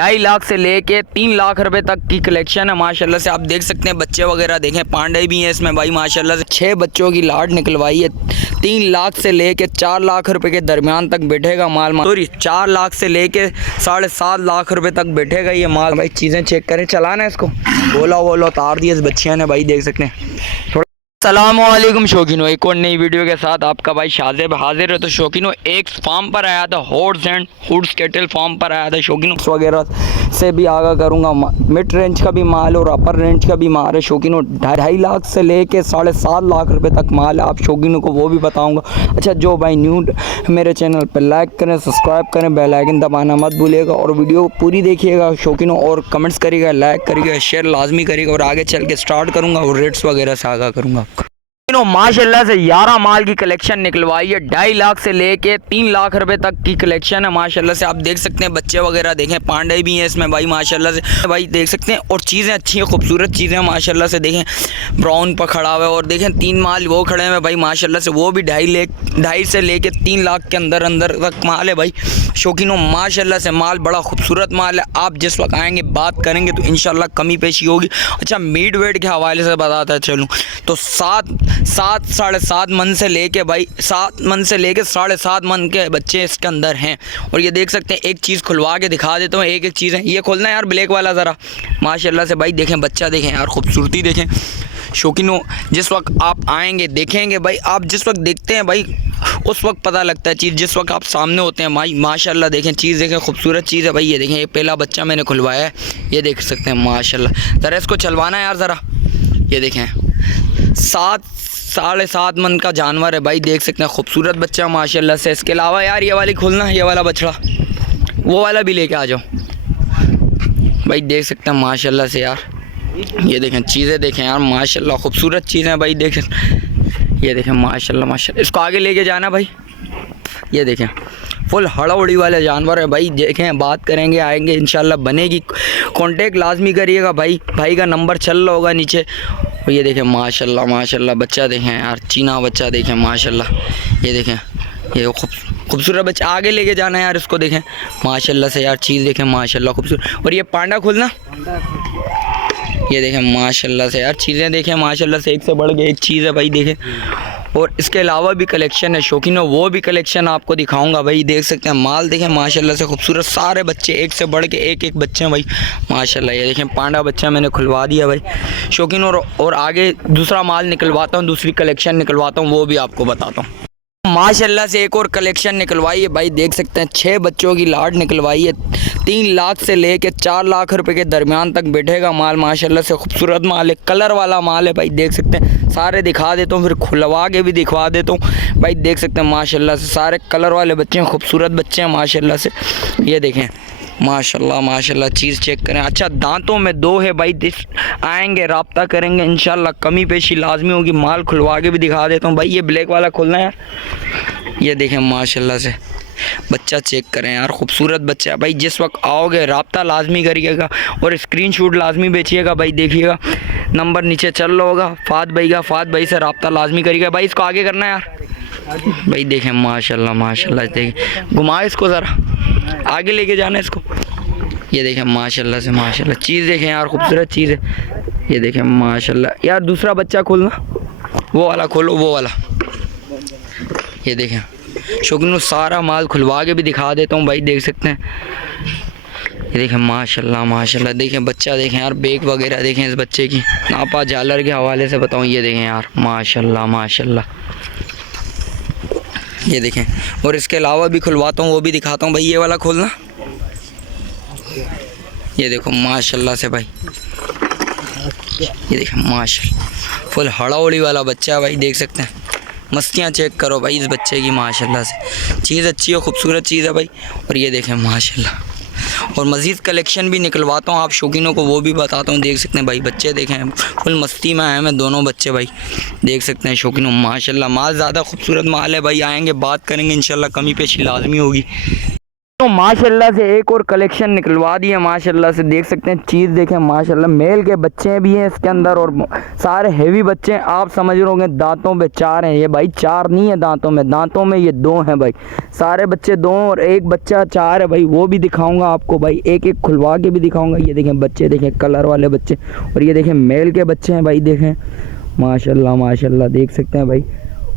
2.5 लाख से लेके 3 लाख रुपए तक की कलेक्शन है माशाल्लाह से। आप देख सकते हैं बच्चे वगैरह देखें, पांडे भी हैं इसमें भाई माशाल्लाह से। 6 बच्चों की लाट निकलवाई है। 3 लाख से लेके 4 लाख रुपए के दरमियान तक बैठेगा माल। सॉरी 4 लाख से लेके 7.5 लाख रुपए तक बैठेगा ये माल। भाई चीज़ें चेक करें, चलाना है इसको, बोला उतार दिया इस बच्चियाँ ने भाई, देख सकते हैं। थोड़ा अस्सलामुअलैकुम शौकीनो, एक और नई वीडियो के साथ आपका भाई शाज़ेब हाजिर है। तो शौकीनो एक फार्म पर आया था, horse and hoods cattle farm पर आया था शौकीनो। वगैरह से भी आगाह करूँगा, मिड रेंज का भी माल और अपर रेंज का भी माल है शौकीनो। 2.5 लाख से लेके 7.5 लाख रुपए तक माल है, आप शौकीनों को वो भी बताऊँगा। अच्छा जो भाई न्यू मेरे चैनल पर लाइक करें, सब्सक्राइब करें, बेल आइकन दबाना मत भूलिएगा और वीडियो पूरी देखिएगा शौकीनों, और कमेंट्स करिएगा, लाइक करिएगा, शेयर लाजमी करिएगा। और आगे चल के स्टार्ट करूँगा और रेट्स वगैरह से आगाह करूँगा। माशाल्लाह से 11 माल की कलेक्शन निकलवाई है। 2.5 लाख से लेके 3 लाख रुपए तक की कलेक्शन है माशाल्लाह से। आप देख सकते हैं बच्चे वगैरह देखें, पांडे भी हैं इसमें भाई माशाल्लाह से भाई, देख सकते हैं। और चीज़ें अच्छी हैं, खूबसूरत चीज़ें माशाल्लाह से। देखें ब्राउन पर खड़ा हुआ है और देखें 3 माल वो खड़े हैं भाई माशाल्लाह से, वो भी 2.5 से लेके 3 लाख के अंदर तक माल है भाई शौकीनों माशाल्लाह से। माल बड़ा खूबसूरत माल है। आप जिस वक्त आएंगे बात करेंगे तो इंशाल्लाह कमी पेशी होगी। अच्छा मीट वेट के हवाले से बताता चलूँ तो 7.5 मन से लेके भाई 7 मन से लेके 7.5 मन के बच्चे इसके अंदर हैं। और ये देख सकते हैं, एक चीज़ खुलवा के दिखा देता हूँ, एक चीज़ है। ये खोलना है यार ब्लैक वाला ज़रा माशाल्लाह से भाई। देखें बच्चा, देखें यार खूबसूरती देखें शौकीनों। जिस वक्त आप आएंगे देखेंगे भाई, आप जिस वक्त देखते हैं भाई उस वक्त पता लगता है चीज़, जिस वक्त आप सामने होते हैं भाई माशाल्लाह। देखें चीज़, देखें खूबसूरत चीज़ है भाई। ये देखें, ये पहला बच्चा मैंने खुलवाया है, ये देख सकते हैं माशाल्लाह। ज़रा इसको चलवाना है यार ज़रा। ये देखें 7.5 मन का जानवर है भाई, देख सकते हैं खूबसूरत बच्चा माशाल्लाह से। इसके अलावा यार ये वाली खोलना, ये वाला बछड़ा, वो वाला भी लेके आ जाओ भाई, देख सकते हैं माशाल्लाह से यार। ये देखें चीज़ें, देखें यार माशाल्लाह खूबसूरत चीज़ें भाई, देखें ये देखें माशाल्लाह माशाल्लाह। इसको आगे लेके जाना भाई। ये देखें फुल हड़ाउड़ी वाले जानवर है भाई, देखें बात करेंगे, आएंगे इंशाल्लाह बनेगी। कांटेक्ट लाजमी करिएगा भाई, भाई का नंबर चल रहा होगा नीचे। और ये देखें माशाल्लाह माशाल्लाह बच्चा देखें यार, चीना बच्चा देखें माशाल्लाह। ये देखें ये खूबसूरत बच्चा, आगे लेके जाना है यार इसको। देखें माशाल्लाह से यार, चीज़ देखें माशाल्लाह खूबसूरत। और ये पांडा खोलना, ये देखें माशाल्लाह से यार, चीज़ें देखें माशाल्लाह से, एक से बढ़ के एक चीज़ है भाई देखें। और इसके अलावा भी कलेक्शन है शौकीनों, वो भी कलेक्शन आपको दिखाऊंगा भाई। देख सकते हैं माल देखें माशाल्लाह से खूबसूरत, सारे बच्चे एक से बढ़ के एक बच्चे हैं भाई माशाल्लाह। ये देखें पांडा बच्चा मैंने खुलवा दिया भाई शौकीनों। और आगे दूसरा माल निकलवाता हूँ, दूसरी कलेक्शन निकलवाता हूँ, वो भी आपको बताता हूँ माशाल्लाह से। एक और कलेक्शन निकलवाई है भाई, देख सकते हैं 6 बच्चों की लाट निकलवाई है। 3 लाख से लेके 4 लाख रुपए के दरमियान तक बैठेगा माल माशाल्लाह से। खूबसूरत माल है, कलर वाला माल है भाई, देख सकते हैं। सारे दिखा देता हूँ, फिर खुलवा के भी दिखवा देता हूँ भाई, देख सकते हैं माशाल्लाह से। सारे कलर वाले बच्चे हैं, खूबसूरत बच्चे हैं माशाल्लाह से। ये देखें माशाल्लाह माशाल्लाह, चीज़ चेक करें। अच्छा दांतों में 2 है भाई, आएंगे रब्ता करेंगे इंशाल्लाह, कमी पेशी लाजमी होगी। माल खुलवा के भी दिखा देता हूँ भाई। ये ब्लैक वाला खोलना है यार। ये देखें माशाल्लाह से बच्चा चेक करें यार, खूबसूरत बच्चा है भाई। जिस वक्त आओगे रब्ता लाजमी करिएगा और स्क्रीनशॉट लाजमी भेजिएगा भाई। देखिएगा नंबर नीचे चल रहा होगा फात भाई का, फात भाई से रब्ता लाजमी करिएगा भाई। इसको आगे करना है यार भाई। देखें माशाल्लाह माशाल्लाह, देखें घुमा इसको ज़रा, आगे लेके जाना है इसको। ये देखें माशाल्लाह से माशाल्लाह, चीज़ देखें यार खूबसूरत चीज़ है। ये देखें माशाल्लाह यार। दूसरा बच्चा खोलना, वो वाला खोलो, वो वाला। ये देखें शौकीनों, सारा माल खुलवा के भी दिखा देता हूँ भाई, देख सकते हैं। ये देखें माशाल्लाह माशाल्लाह, देखें बच्चा देखें यार, बेग वगैरह देखें इस बच्चे की। नापा झालर के हवाले से बताऊँ, ये देखें यार माशाल्लाह माशाल्लाह। ये देखें, और इसके अलावा भी खुलवाता हूँ, वो भी दिखाता हूँ भाई। ये वाला खोलना, ये देखो माशाल्लाह से भाई। ये देखें माशाल्लाह, फुल हड़ाउड़ी वाला बच्चा है भाई, देख सकते हैं। मस्तियाँ चेक करो भाई इस बच्चे की माशाल्लाह से, चीज़ अच्छी है, खूबसूरत चीज़ है भाई। और ये देखें माशाल्लाह, और मज़ीद कलेक्शन भी निकलवाता हूँ आप शौकीनों को, वो भी बताता हूँ। देख सकते हैं भाई बच्चे देखें फुल मस्ती में आए हैं दोनों बच्चे भाई, देख सकते हैं शौकीनों माशाल्लाह। माल ज़्यादा खूबसूरत माल है भाई, आएंगे बात करेंगे इंशाल्लाह, कमी पेशी लाजमी होगी। तो माशाल्लाह से एक और कलेक्शन निकलवा दी है माशाल्लाह से, देख सकते हैं चीज़ देखें माशाल्लाह। मेल के बच्चे भी हैं इसके अंदर और सारे हेवी बच्चे हैं। आप समझ रहे होंगे दांतों पे 4 हैं, ये भाई 4 नहीं है दांतों में ये 2 हैं भाई। सारे बच्चे 2 और एक बच्चा 4 है भाई, वो भी दिखाऊंगा आपको भाई, एक एक खुलवा के भी दिखाऊंगा। ये देखें बच्चे, देखें कलर वाले बच्चे, और ये देखें मेल के बच्चे हैं भाई, देखें माशाल्लाह माशाल्लाह, देख सकते हैं भाई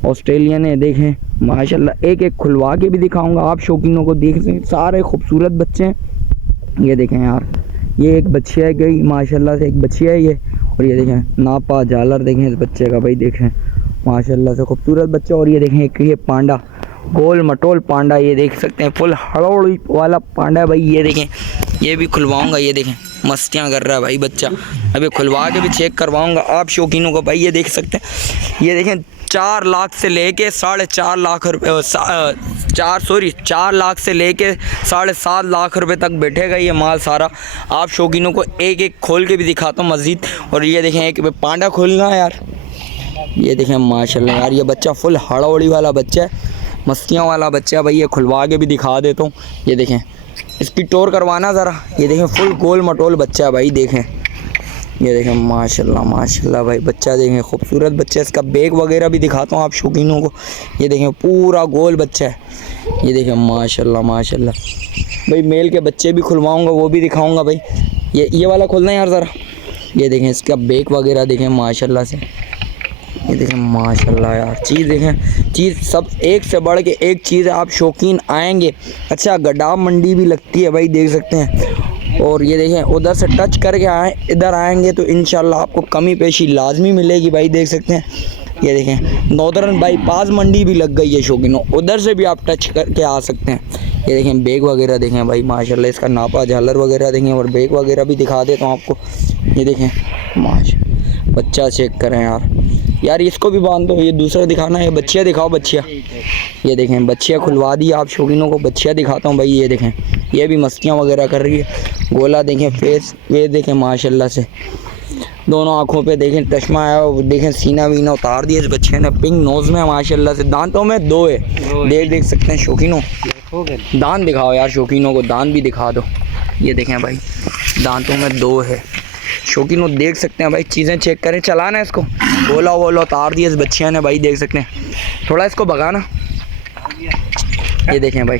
ऑस्ट्रेलियन है, देखें माशाल्लाह। एक एक खुलवा के भी दिखाऊंगा आप शौकीनों को, देख सकते सारे खूबसूरत बच्चे हैं। ये देखें यार, ये एक बच्ची है गई माशाल्लाह से, एक बच्ची है ये, और ये देखें नापा झालर देखें इस बच्चे का भाई, देखें माशाल्लाह से खूबसूरत बच्चा। और ये देखें एक ये पांडा, गोल मटोल पांडा, ये देख सकते हैं फुल हड़ौड़ी वाला पांडा भाई। ये देखें ये भी खुलवाऊंगा, ये देखें मस्तियाँ कर रहा है भाई बच्चा, अभी खुलवा के भी चेक करवाऊंगा आप शौकीनों को भाई। ये देख सकते हैं, ये देखें 4 लाख से लेके 4.5 लाख रुपये, 4 लाख से लेके 7.5 लाख रुपए तक बैठेगा ये माल सारा। आप शौकीनों को एक एक खोल के भी दिखाता हूँ मज़ीद। और ये देखें एक पांडा खोलना है यार, ये देखें माशाल्लाह यार, ये बच्चा फुल हड़ौड़ी वाला बच्चा है, मस्तियाँ वाला बच्चा है भाई। ये खुलवा के भी दिखा देता हूँ, ये देखें इसकी टोर करवाना ज़रा। ये देखें फुल गोल मटोल बच्चा है भाई, देखें ये देखें माशाल्लाह माशाल्लाह भाई बच्चा, देखें खूबसूरत बच्चा है। इसका बैग वगैरह भी दिखाता हूँ आप शौकीनों को, ये देखें पूरा गोल बच्चा है, ये देखें माशाल्लाह माशाल्लाह भाई। मेल के बच्चे भी खुलवाऊँगा, वो भी दिखाऊँगा भाई। ये वाला खोलना है यार ज़रा, ये देखें इसका बैग वगैरह देखें माशाल्लाह से, ये देखें माशाल्लाह यार। चीज़ देखें, चीज़ सब एक से बढ़ के एक चीज़ है, आप शौकीन आएंगे। अच्छा गड्ढा मंडी भी लगती है भाई, देख सकते हैं। और ये देखें उधर से टच करके आए, इधर आएंगे तो इंशाल्लाह आपको कमी पेशी लाजमी मिलेगी भाई, देख सकते हैं। ये देखें नॉर्दर्न बाईपास मंडी भी लग गई है शौकीनों, उधर से भी आप टच करके आ सकते हैं। ये देखें बैग वगैरह देखें भाई माशाल्लाह, इसका नापा झालर वगैरह देखें, और बैग वगैरह भी दिखा देता हूँ आपको। ये देखें माशा बच्चा चेक करें यार, इसको भी बांध दो। ये दूसरा दिखाना है, बच्चियाँ दिखाओ बच्चियाँ। ये देखें बच्चियाँ खुलवा दी आप शौकीनों को, बच्चियाँ दिखाता हूँ भाई। ये देखें ये भी मस्तियाँ वगैरह कर रही है, गोला देखें, फेस वे देखें माशाल्लाह से, दोनों आँखों पे देखें चश्मा आया, देखें सीना वीना उतार दिया इस बच्चे ने, पिंक नोज़ में माशाल्लाह से। दांतों में 2 है, देख सकते हैं शौकीनों। दांत दिखाओ यार शौकीनों को, दांत भी दिखा दो। ये देखें भाई दांतों में 2 है शौकीनों, देख सकते हैं भाई। चीज़ें चेक करें, चलाना है इसको, गोला वोला उतार दिया इस बच्चियाँ ने भाई, देख सकते हैं। थोड़ा इसको भगाना, ये देखें भाई,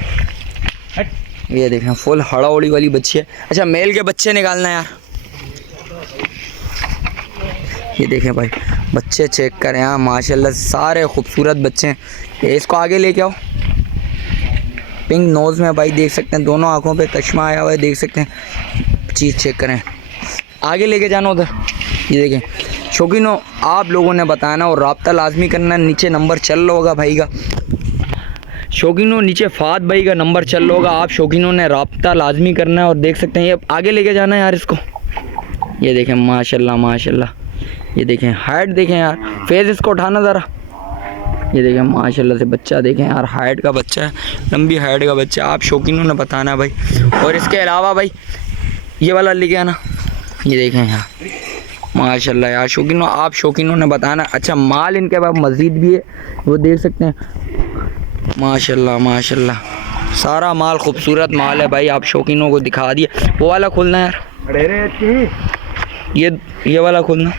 ये देखें फुल हड़ौड़ी वाली बच्ची है। अच्छा मेल के बच्चे निकालना है यार, ये देखें भाई बच्चे चेक करें यहाँ माशाल्लाह, सारे खूबसूरत बच्चे हैं। ये इसको आगे लेके आओ, पिंक नोज़ में भाई, देख सकते हैं दोनों आँखों पे चश्मा आया हुआ है, देख सकते हैं। चीज़ चेक करें, आगे लेके जाना उधर। ये देखें शौकीनों, आप लोगों ने बताना और रब्ता लाजमी करना, नीचे नंबर चल रहा होगा भाई का शौकीनों, नीचे फात भाई का नंबर चल रहा होगा, आप शौकीनों ने रब्ता लाजमी करना है। और देख सकते हैं ये आगे लेके जाना है यार इसको। ये देखें माशाल्लाह माशाल्लाह, ये देखें हाइट देखें यार, फेस इसको उठाना ज़रा। ये देखें माशाल्लाह से बच्चा देखें यार, हाइट का बच्चा है, लंबी हाइट का बच्चा, आप शौकीनों ने बताना है भाई। और इसके अलावा भाई ये वाला लेके आना, ये देखें यार माशाल्लाह यार शौकीनों, आप शौकीनों ने बताना। अच्छा माल इनके पास मज़ीद भी है, वो देख सकते हैं माशाल्लाह माशाल्लाह, सारा माल खूबसूरत माल है भाई, आप शौकीनों को दिखा दिया। वो वाला खोलना यार, ये वाला खोलना,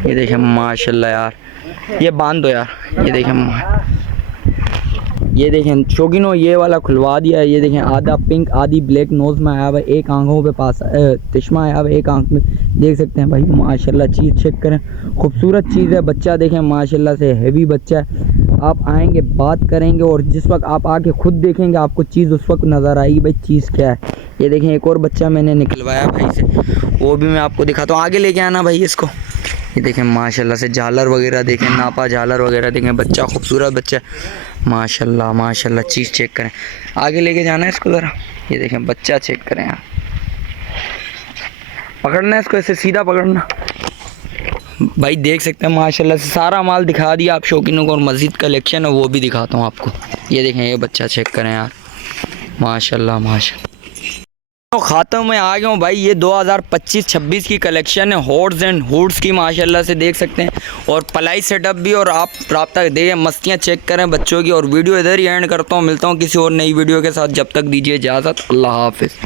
ये देखें माशाल्लाह यार, ये बांध दो यार। ये देखें शौकीनों, ये वाला खुलवा दिया है। ये देखें आधा पिंक आधी ब्लैक नोज़ में आया हुआ है, एक आँखों पे पास चश्मा आया हुआ है एक आँख में, देख सकते हैं भाई माशाल्लाह। चीज़ चेक करें, खूबसूरत चीज़ है, बच्चा देखें माशाल्लाह से हेवी बच्चा है। आप आएंगे बात करेंगे और जिस वक्त आप आके खुद देखेंगे आपको चीज़ उस वक्त नज़र आएगी भाई चीज़ क्या है। ये देखें एक और बच्चा मैंने निकलवाया भाई से, वो भी मैं आपको दिखाता हूँ, आगे लेके आना भाई इसको। ये देखें माशाल्लाह से झालर वगैरह देखें, नापा झालर वगैरह देखें, बच्चा खूबसूरत बच्चा माशाल्लाह माशाल्लाह। चीज़ चेक करें, आगे लेके जाना है इसको ज़रा। ये देखें बच्चा चेक करें यहाँ, पकड़ना है इसको, ऐसे सीधा पकड़ना भाई, देख सकते हैं माशाल्लाह से सारा माल दिखा दिया आप शौकीनों को। और मज़ीद कलेक्शन है वो भी दिखाता हूँ आपको। ये देखें ये बच्चा चेक करें यार माशाल्लाह माशाल्लाह। तो खातों में आ गया हूँ भाई। ये 2025-26 की कलेक्शन है हॉट्स एंड हुड्स की, माशाल्लाह से देख सकते हैं। और पलाई सेटअप भी, और आप राब्ता देखें, मस्तियाँ चेक करें बच्चों की। और वीडियो इधर ही एंड करता हूँ, मिलता हूँ किसी और नई वीडियो के साथ। जब तक दीजिए इजाज़त, अल्लाह हाफिज़।